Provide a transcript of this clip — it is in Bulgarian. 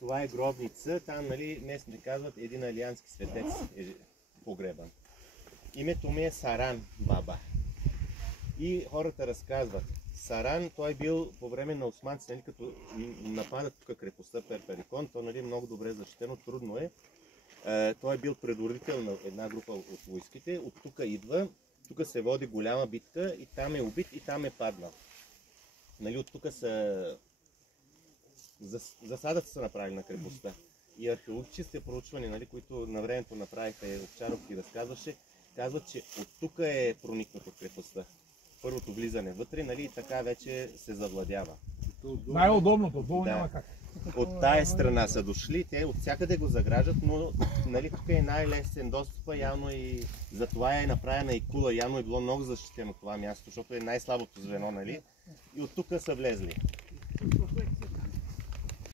Това е гробница, там, нали, местните казват, един алиански светец е погребан. Името ми е Саран Баба. И хората разказват, Саран, той бил по време на османците, нали, като нападат тук крепостта Перперикон, то, нали, много добре защитено, трудно е. Той е бил предводител на една група от войските, от тук идва, тук се води голяма битка и там е убит и там е паднал. Нали, от тук са засадата са направили на крепостта. И археологическите проучвания, нали, които на времето направиха и Овчаров и разказваше, казват, че от тук е проникнато крепостта. Първото влизане вътре, нали, и така вече се завладява. Най-удобното, отдолу няма как. От тая страна са дошли, те от всякъде го заграждат, но, нали, тук е най-лесен достъп, явно и затова е направена и кула, явно е било много защитено това място, защото е най-слабото звено, нали, и от тук са влезли.